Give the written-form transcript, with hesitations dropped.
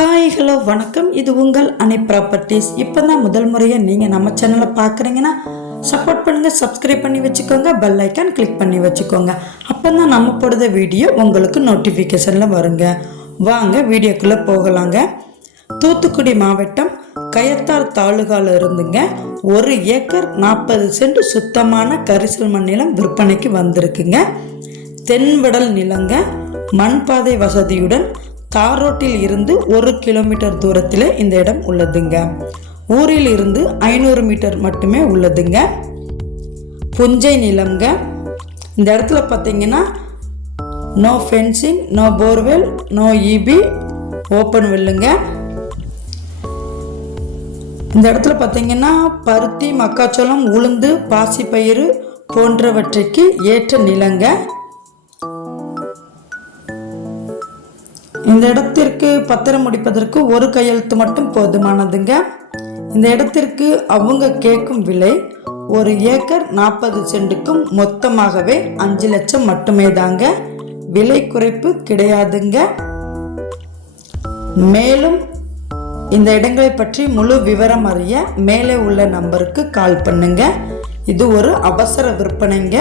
Hi hello வணக்கம். இது உங்கள் அணை ப்ராப்பர்ட்டிஸ். இப்போ தான் முதல் முறையாக நீங்கள் நம்ம சேனலை பார்க்குறீங்கன்னா சப்போர்ட் பண்ணுங்கள், சப்ஸ்கிரைப் பண்ணி வச்சுக்கோங்க, பெல் ஐக்கான் கிளிக் பண்ணி வச்சுக்கோங்க. அப்போ தான் நம்ம போடுற வீடியோ உங்களுக்கு நோட்டிஃபிகேஷனில் வருங்க. வாங்க வீடியோக்குள்ளே போகலாங்க. தூத்துக்குடி மாவட்டம் கயத்தார் தாலுகாவில் இருந்துங்க 1 ஏக்கர் 40 சென்ட் சுத்தமான கரிசல் மண் நிலம் விற்பனைக்கு வந்திருக்குங்க. தென்வடல் நிலங்க, மண்பாதை வசதியுடன் தார் ரோட்டில் இருந்து 1 கிலோமீட்டர் தூரத்தில் இந்த இடம் உள்ளதுங்க. ஊரில் இருந்து 500 மீட்டர் மட்டுமே உள்ளதுங்க. புஞ்சை நிலங்க. இந்த இடத்துல பார்த்தீங்கன்னா no fencing, no borewell, no EB, open வெல்லுங்க. இந்த இடத்துல பார்த்தீங்கன்னா பருத்தி, மக்காச்சோளம், உளுந்து, பாசிப்பயிறு போன்றவற்றுக்கு ஏற்ற நிலங்க. இந்த இடத்திற்கு பத்திரம் முடிப்பதற்கு ஒரு கையெழுத்து மட்டும் போதுமானதுங்க. இந்த இடத்திற்கு அவங்க கேட்கும் விலை 1 ஏக்கர் 40 சென்ட்டுக்கும் மொத்தமாகவே 5 லட்சம் மட்டுமே தாங்க. விலை குறைப்பு கிடையாதுங்க. மேலும் இந்த இடங்களை பற்றி முழு விவரம் அறிய மேலே உள்ள நம்பருக்கு கால் பண்ணுங்க. இது ஒரு அவசர விற்பனைங்க.